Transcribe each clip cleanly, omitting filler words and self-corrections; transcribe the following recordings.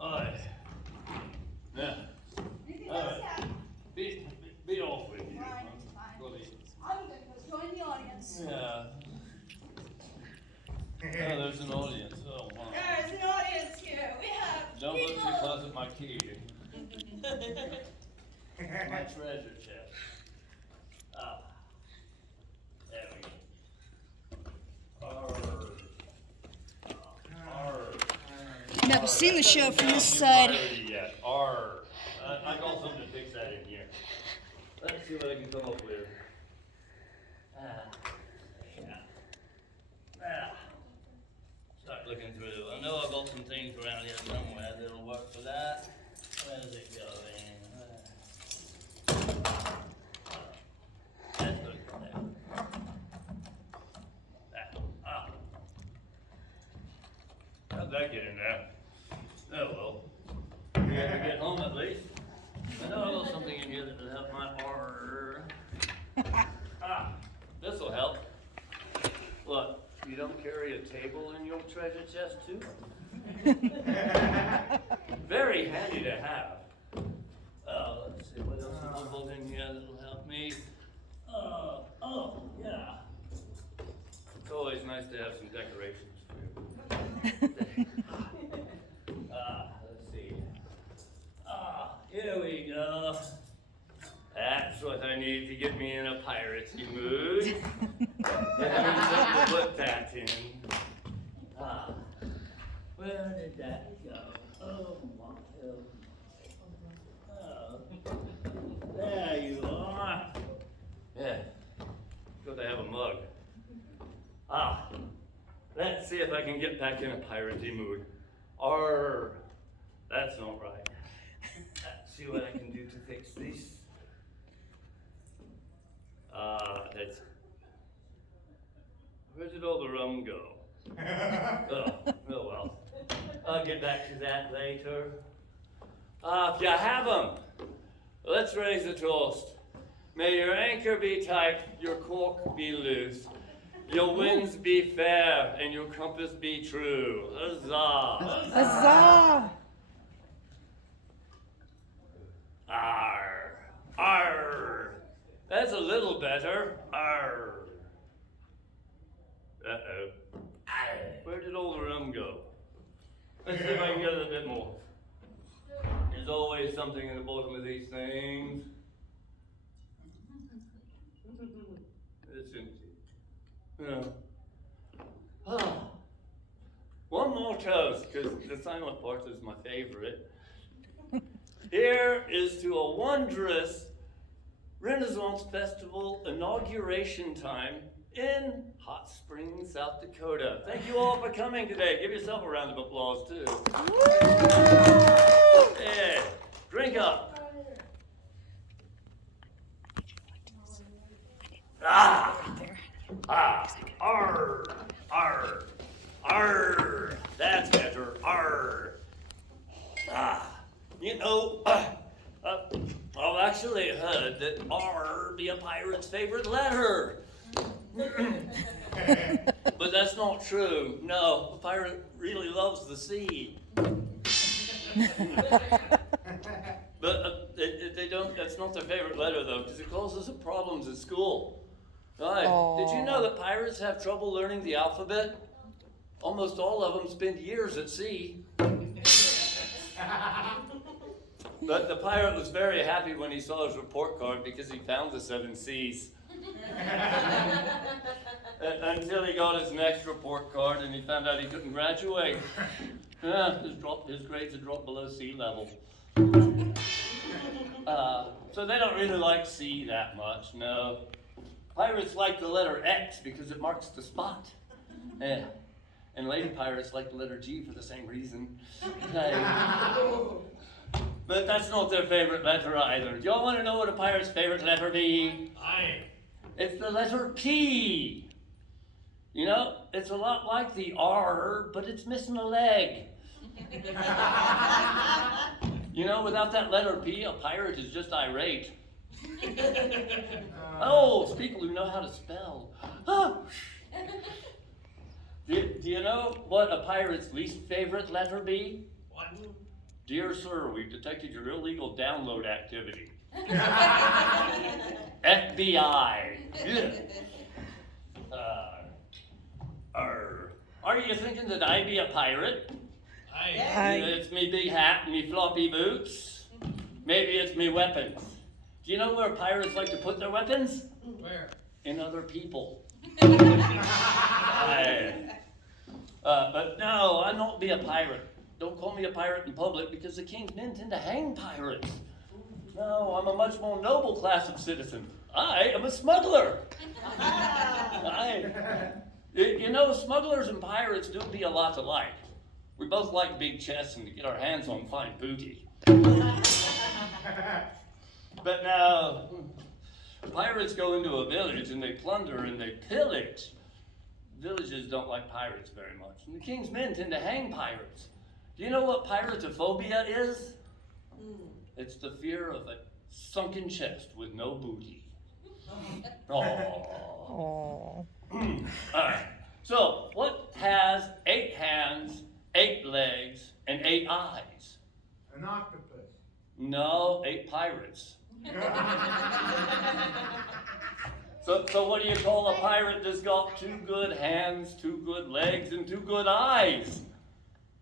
Alright. Yeah. Anything All else, right. Dad? Be off with you. Fine, fine. I'm gonna go join the audience. Yeah. Oh, there's an audience. Oh, wow. There's an audience here. We have Don't look too people. close at my key. My treasure chest. Ah. There we go. Arr. Never seen the show from this side. Yet. Arr. I got something to fix that in here. Let's see what I can come up with. Start looking through. I know I've got some things around here somewhere that'll work for that. Where does it go? That's good for there. How'd that get in there? Oh well. We have to get home at least. I know I've got something in here that'll help my R. This'll help. Look, you don't carry a table in your treasure chest too? Very handy to have. Let's see, what else is bubbled in here that'll help me? Yeah. It's always nice to have some decorations for you. Let's see. Here we go. That's what I need to get me in a piratey mood. Having something to put that in. Where did that go? Oh my. There you are. Yeah. Good to have a mug. Let's see if I can get back in a piratey mood. Arr. That's not right. Let's see what I can do to fix this. That's. Where did all the rum go? Oh well. I'll get back to that later. If you have 'em, let's raise a toast. May your anchor be tight, your cork be loose, your winds be fair, and your compass be true. Huzzah! Huzzah! Arr! Arr! That's a little better. Arr! Uh-oh. Where did all the rum go? Let's see if I can get a bit more. There's always something in the bottom of these things. It's empty. Yeah. One more toast, because the silent part is my favorite. Here is to a wondrous Renaissance Festival inauguration time in Hot Springs, South Dakota. Thank you all for coming today. Give yourself a round of applause, too. Yeah. Drink up. Arr, arr, arr. That's better. Arr. You know, I've actually heard that R be a pirate's favorite letter. But that's not true. No, a pirate really loves the sea. But they don't. That's not their favorite letter though, because it causes them problems at school. Right? Did you know that pirates have trouble learning the alphabet? Almost all of them spend years at sea. But the pirate was very happy when he saw his report card because he found the 7 C's. Until he got his next report card and he found out he couldn't graduate. His grades had dropped below sea level. So they don't really like C that much, no. Pirates like the letter X because it marks the spot. Yeah. And lady pirates like the letter G for the same reason. But that's not their favorite letter either. Do y'all want to know what a pirate's favorite letter be? Aye. It's the letter P. You know, it's a lot like the R, but it's missing a leg. You know, without that letter P, a pirate is just irate. Oh, it's people who know how to spell. Do you know what a pirate's least favorite letter be? What? Dear sir, we've detected your illegal download activity. FBI. Are you thinking that I be a pirate? Aye. It's me big hat and me floppy boots. Maybe it's me weapons. Do you know where pirates like to put their weapons? Where? In other people. Aye. But no, I don't be a pirate. Don't call me a pirate in public because the king's men tend to hang pirates. No, I'm a much more noble class of citizen. I am a smuggler. You know, smugglers and pirates do be a lot alike. We both like big chests and to get our hands on fine booty. But now, pirates go into a village and they plunder and they pillage. Villages don't like pirates very much, and the king's men tend to hang pirates. Do you know what piratophobia is? It's the fear of a sunken chest with no booty. Oh. Alright, so what has 8 hands, 8 legs, and 8 eyes? An octopus. No, 8 pirates. So what do you call a pirate that's got 2 good hands, 2 good legs, and 2 good eyes?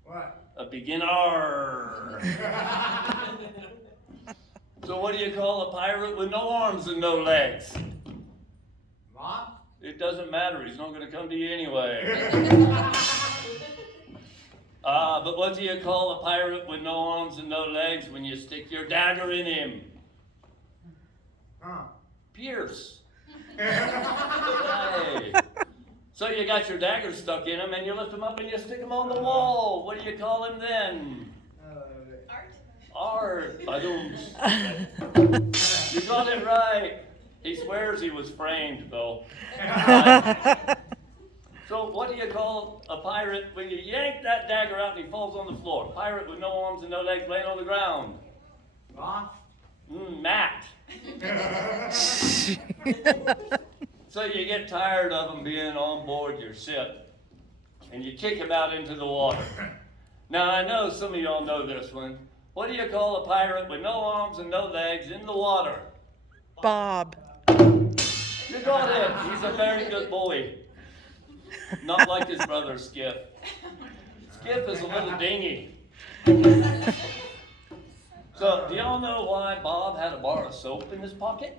What? A beginner. So what do you call a pirate with no arms and no legs? Moth? It doesn't matter, he's not going to come to you anyway. But what do you call a pirate with no arms and no legs when you stick your dagger in him? Huh? Pierce. Hey. So you got your dagger stuck in him and you lift him up and you stick him on the wall. What do you call him then? Art. I don't. You got it right. He swears he was framed though. So what do you call a pirate when you yank that dagger out and he falls on the floor? Pirate with no arms and no legs laying on the ground. Moth? Matt. So you get tired of him being on board your ship and you kick him out into the water. Now I know some of y'all know this one. What do you call a pirate with no arms and no legs in the water? Bob. You got it. He's a very good boy. Not like his brother Skiff. Skiff is a little dingy. So, do y'all know why Bob had a bar of soap in his pocket?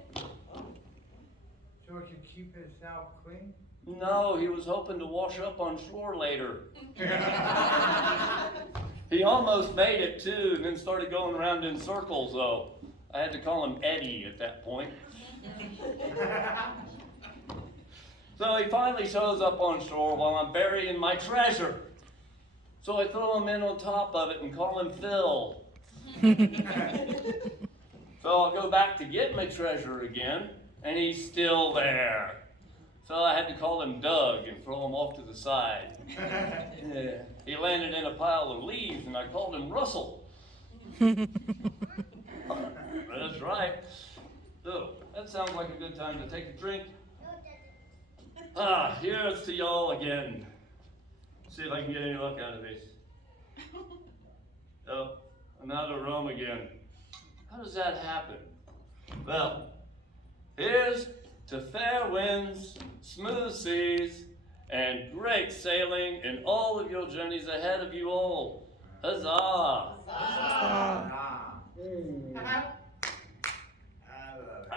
So it can keep itself clean? No, he was hoping to wash up on shore later. He almost made it too, and then started going around in circles though. I had to call him Eddie at that point. So he finally shows up on shore while I'm burying my treasure. So I throw him in on top of it and call him Phil. So I'll go back to get my treasure again, and he's still there. So I had to call him Doug and throw him off to the side. Yeah. He landed in a pile of leaves, and I called him Russell. That's right. So that sounds like a good time to take a drink. Here's to y'all again. See if I can get any luck out of this. Oh, I'm out of rum again. How does that happen? Well, here's to fair winds, smooth seas, and great sailing in all of your journeys ahead of you all. Huzzah!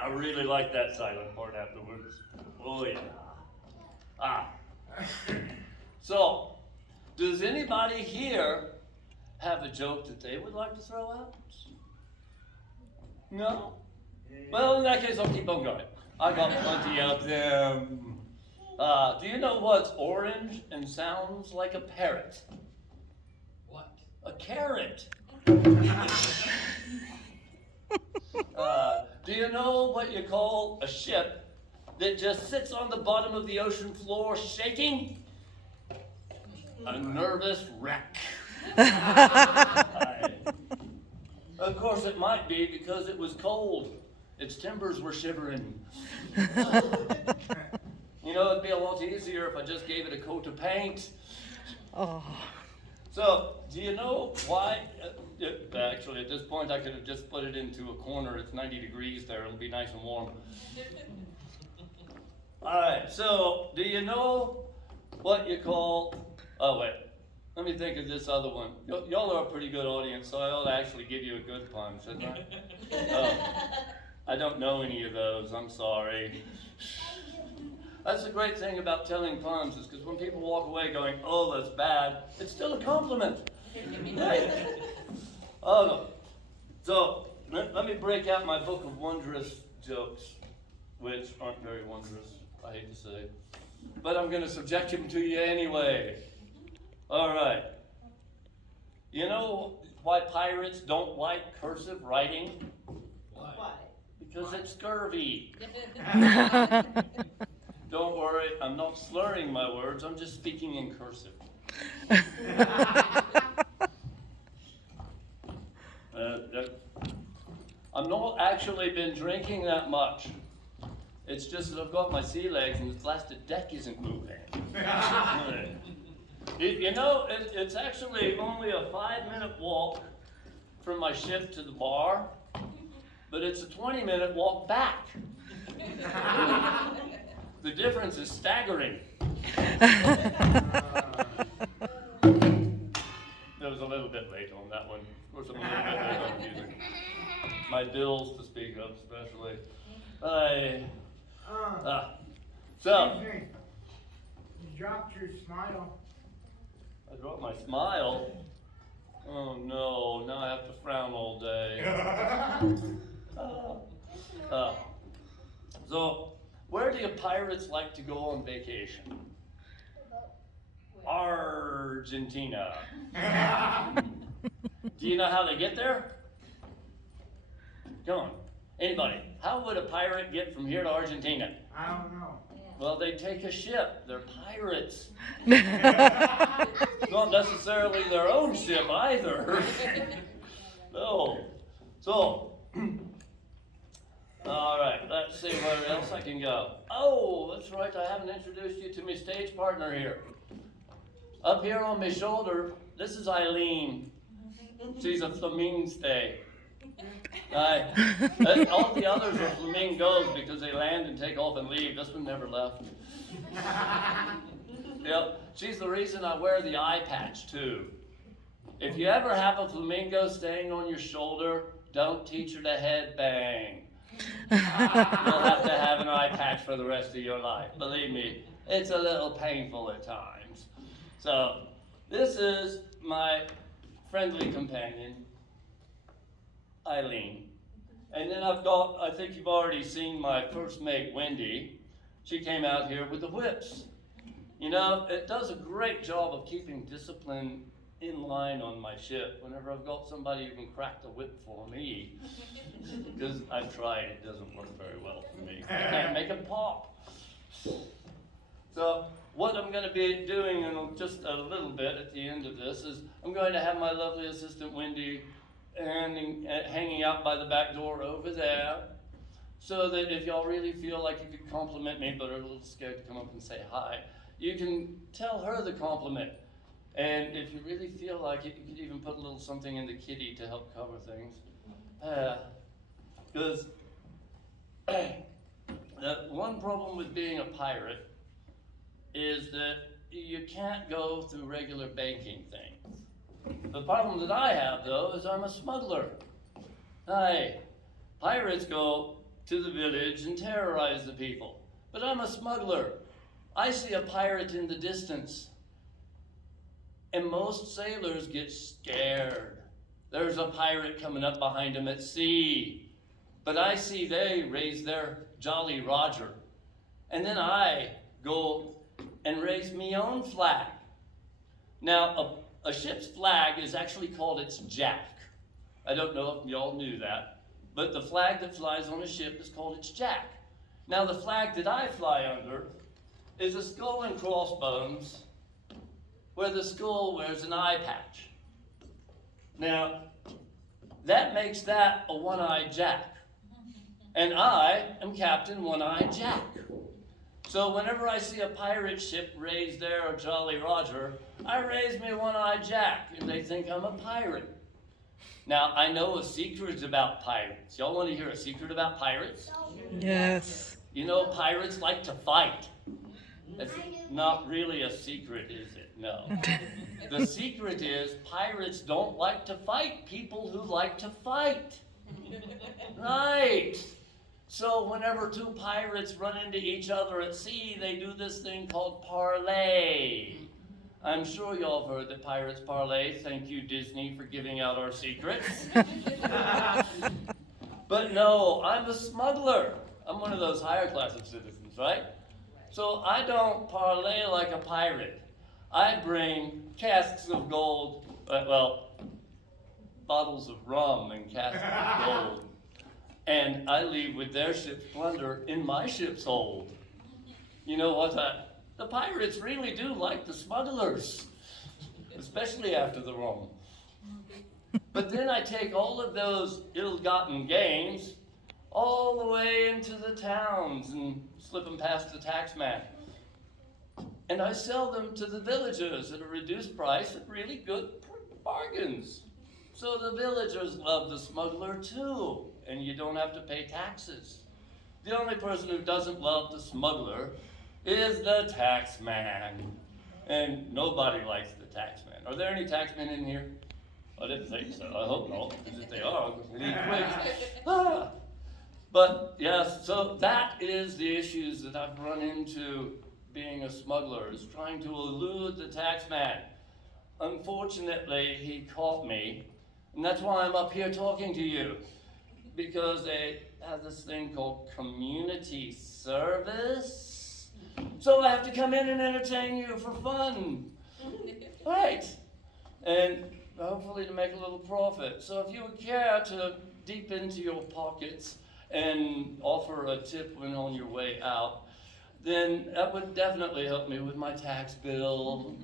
I really like that silent part afterwards. Oh yeah. So, does anybody here have a joke that they would like to throw out? No? Well, in that case, I'll keep on going. I got plenty of them. Do you know what's orange and sounds like a parrot? What? A carrot. Do you know what you call a ship that just sits on the bottom of the ocean floor shaking? A nervous wreck. Of course it might be because it was cold. Its timbers were shivering. You know, it'd be a lot easier if I just gave it a coat of paint. Oh. So, do you know why? Actually, at this point, I could have just put it into a corner. It's 90 degrees there. It'll be nice and warm. All right. So, do you know what you call? Oh wait. Let me think of this other one. Y'all are a pretty good audience, so I ought to actually give you a good pun, shouldn't I? I don't know any of those. I'm sorry. That's the great thing about telling puns, is because when people walk away going, "Oh, that's bad," it's still a compliment. Right? Oh, so let me break out my book of wondrous jokes, which aren't very wondrous, I hate to say, but I'm going to subject them to you anyway. All right. You know why pirates don't like cursive writing? Why? Because it's scurvy. Don't worry, I'm not slurring my words, I'm just speaking in cursive. I've not actually been drinking that much. It's just that I've got my sea legs and this blasted deck isn't moving. You know, it's actually only a 5-minute walk from my ship to the bar, but it's a 20-minute walk back. The difference is staggering. That was a little bit late on that one. Of course, I'm a little bit late on music. My bills to speak of, especially. So. Excuse me. You dropped your smile. I dropped my smile. Oh no, now I have to frown all day. So, where do pirates like to go on vacation? Argentina. Do you know how they get there? Come on, anybody. How would a pirate get from here to Argentina? I don't know. Well, they take a ship. They're pirates. Not necessarily their own ship either. No. So, all right, let's see where else I can go. Oh, that's right, I haven't introduced you to my stage partner here. Up here on my shoulder, this is Eileen. She's a flamingstay. All the others are flamingos because they land and take off and leave. This one never left. Yep, she's the reason I wear the eye patch too. If you ever have a flamingo staying on your shoulder, don't teach her to headbang. You'll have to have an eye patch for the rest of your life. Believe me, it's a little painful at times. So, this is my friendly companion, Eileen. And then I've got, I think you've already seen my first mate, Wendy. She came out here with the whips. You know, it does a great job of keeping discipline in line on my ship whenever I've got somebody who can crack the whip for me. Because I've tried, it doesn't work very well for me. I can't make it pop. So what I'm going to be doing in just a little bit at the end of this is I'm going to have my lovely assistant Wendy hanging out by the back door over there, so that if y'all really feel like you could compliment me but are a little scared to come up and say hi, you can tell her the compliment. And if you really feel like it, you could even put a little something in the kitty to help cover things. Because one problem with being a pirate is that you can't go through regular banking things. The problem that I have, though, is I'm a smuggler. Pirates go to the village and terrorize the people. But I'm a smuggler. I see a pirate in the distance, and most sailors get scared. There's a pirate coming up behind them at sea. But I see they raise their Jolly Roger. And then I go and raise me own flag. Now, a ship's flag is actually called its jack. I don't know if y'all knew that, but the flag that flies on a ship is called its jack. Now, the flag that I fly under is a skull and crossbones, where the skull wears an eye patch. Now, that makes that a one-eyed Jack. And I am Captain One-Eyed Jack. So whenever I see a pirate ship raise their Jolly Roger, I raise me one-eyed Jack, and they think I'm a pirate. Now, I know a secret about pirates. Y'all want to hear a secret about pirates? Yes. You know, pirates like to fight. That's not really a secret, is it? No. The secret is pirates don't like to fight people who like to fight. Right. So whenever two pirates run into each other at sea, they do this thing called parlay. I'm sure y'all have heard that pirates parlay. Thank you, Disney, for giving out our secrets. But no, I'm a smuggler. I'm one of those higher class of citizens, right? So I don't parlay like a pirate. I bring casks of gold, bottles of rum and casks of gold. And I leave with their ship's plunder in my ship's hold. You know what? The pirates really do like the smugglers, especially after the rum. But then I take all of those ill-gotten gains all the way into the towns and slip them past the tax man. And I sell them to the villagers at a reduced price at really good bargains. So the villagers love the smuggler too, and you don't have to pay taxes. The only person who doesn't love the smuggler is the tax man. And nobody likes the tax man. Are there any tax men in here? I didn't think so. I hope not, because if they are, I'll leave quick. But yes, so that is the issues that I've run into being a smuggler, is trying to elude the tax man. Unfortunately, he caught me, and that's why I'm up here talking to you, because they have this thing called community service. So I have to come in and entertain you for fun. Right. And hopefully to make a little profit. So if you would care to deep into your pockets and offer a tip when on your way out, then that would definitely help me with my tax bill.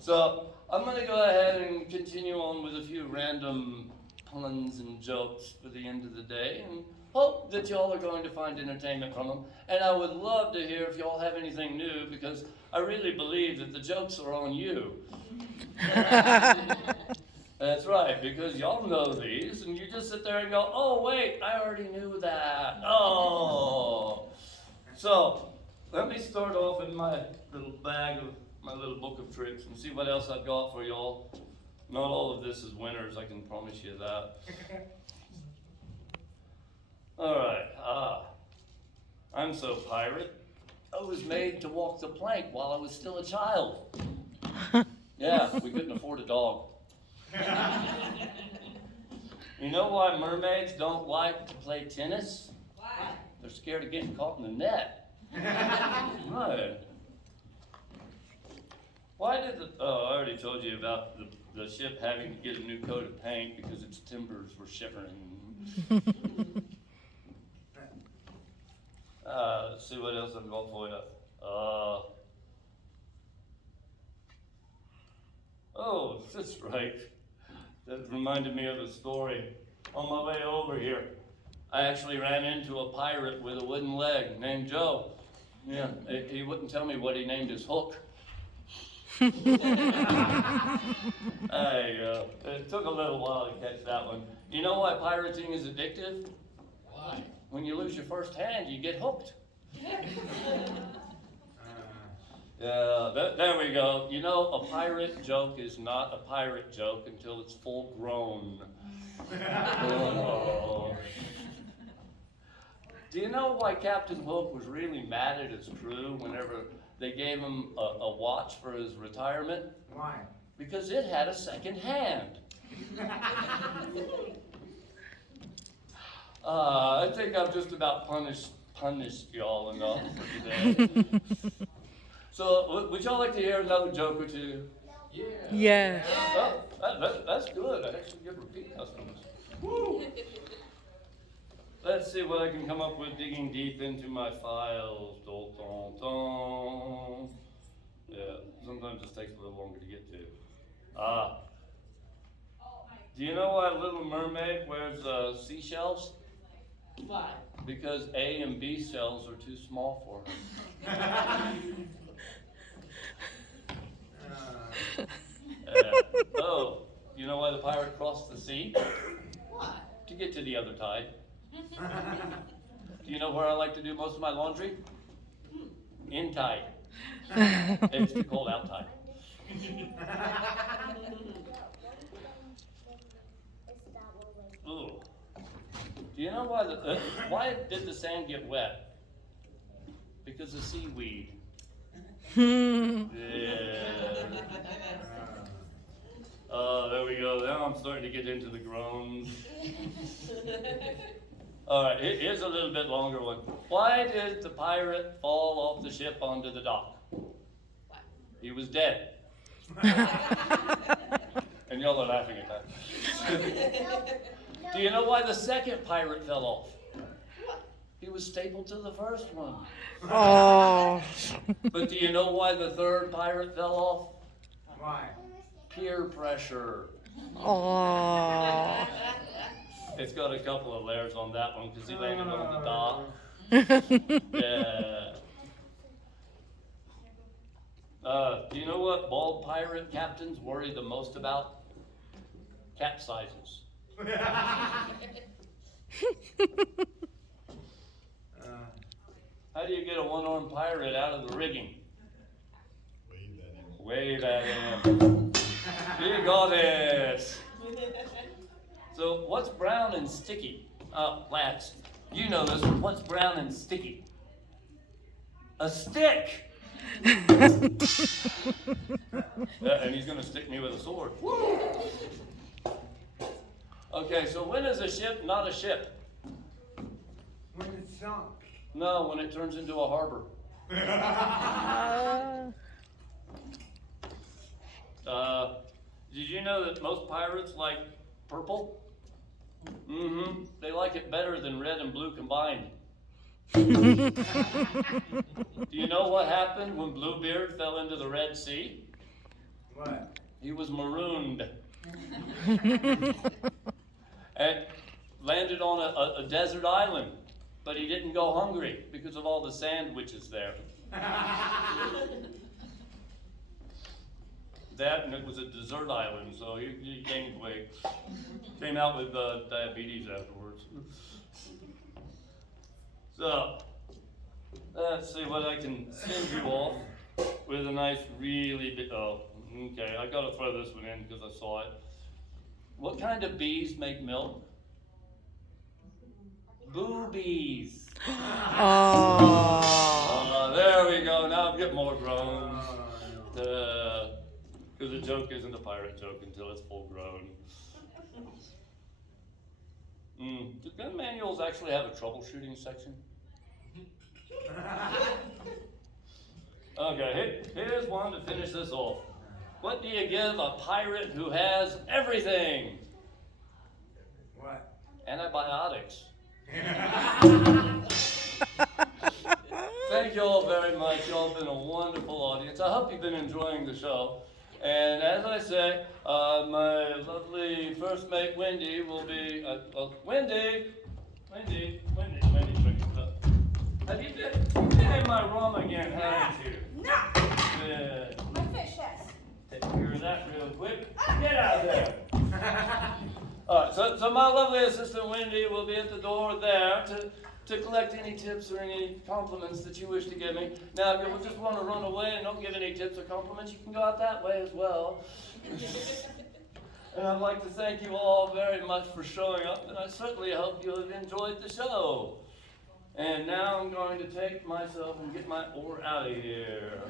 So I'm going to go ahead and continue on with a few random puns and jokes for the end of the day, and hope that y'all are going to find entertainment from them. And I would love to hear if y'all have anything new, because I really believe that the jokes are on you. That's right, because y'all know these, and you just sit there and go, oh wait, I already knew that. Oh. So, let me start off in my little bag of my little book of tricks and see what else I've got for y'all. Not all of this is winners, I can promise you that. Alright, I'm so pirate, I was made to walk the plank while I was still a child. Yeah, we couldn't afford a dog. You know why mermaids don't like to play tennis? Why? They're scared of getting caught in the net. Right. Why did I already told you about the ship having to get a new coat of paint because its timbers were shivering. Let's see what else I've got for you. Oh, that's right. That reminded me of a story. On my way over here, I actually ran into a pirate with a wooden leg named Joe. Yeah, he wouldn't tell me what he named his hook. It took a little while to catch that one. You know why pirating is addictive? Why? When you lose your first hand, you get hooked. Yeah, there we go. You know, a pirate joke is not a pirate joke until it's full grown. Oh. Do you know why Captain Hook was really mad at his crew whenever they gave him a watch for his retirement? Why? Because it had a second hand. I think I've just about punished y'all enough for today. So, would y'all like to hear another joke or two? Yeah. Yes. Oh, that's good. I actually get repeat customers. Woo. Let's see what I can come up with digging deep into my files. Dun, dun, dun. Yeah, sometimes it takes a little longer to get to. Do you know why Little Mermaid wears seashells? Why? Because A and B cells are too small for her. Oh, you know why the pirate crossed the sea? Why? To get to the other tide. Do you know where I like to do most of my laundry? In tide. It's the cold out tide. Ooh. Do you know why did the sand get wet? Because of seaweed. Yeah. Oh, there we go. Now I'm starting to get into the groans. All right, here's a little bit longer one. Why did the pirate fall off the ship onto the dock? He was dead. And y'all are laughing at that. Do you know why the second pirate fell off? He was stapled to the first one. Oh. But do you know why the third pirate fell off? Why? Peer pressure. Oh. It's got a couple of layers on that one because he landed on the dock. Yeah. Do you know what bald pirate captains worry the most about? Capsizes. How do you get a one-armed pirate out of the rigging? Wave at him. You got it. So what's brown and sticky? Lads, you know this. What's brown and sticky? A stick. And he's gonna stick me with a sword. Woo! Okay, so when is a ship not a ship? When it's sunk. No, when it turns into a harbor. Did you know that most pirates like purple? Mm-hmm. They like it better than red and blue combined. Do you know what happened when Bluebeard fell into the Red Sea? What? He was marooned. And landed on a desert island. But he didn't go hungry because of all the sandwiches there. That, and it was a desert island, so he gained weight. Came out with diabetes afterwards. So, let's see what I can send you off with a nice, really big. Oh, okay, I gotta throw this one in because I saw it. What kind of bees make milk? Boobies. Oh. There we go. Now I'm getting more groans. Because a joke isn't a pirate joke until it's full grown. Do gun manuals actually have a troubleshooting section? Okay, here's one to finish this off. What do you give a pirate who has everything? What? Antibiotics. Thank you all very much. You all have been a wonderful audience. I hope you've been enjoying the show. And as I say, my lovely first mate Wendy will be. Wendy. Have you been in my room again, haven't you? No! Yeah. My fish has. Take care of that real quick. Get out of there. All right, so my lovely assistant Wendy will be at the door there to collect any tips or any compliments that you wish to give me. Now, if you just want to run away and don't give any tips or compliments, you can go out that way as well. And I'd like to thank you all very much for showing up, and I certainly hope you have enjoyed the show. And now I'm going to take myself and get my oar out of here.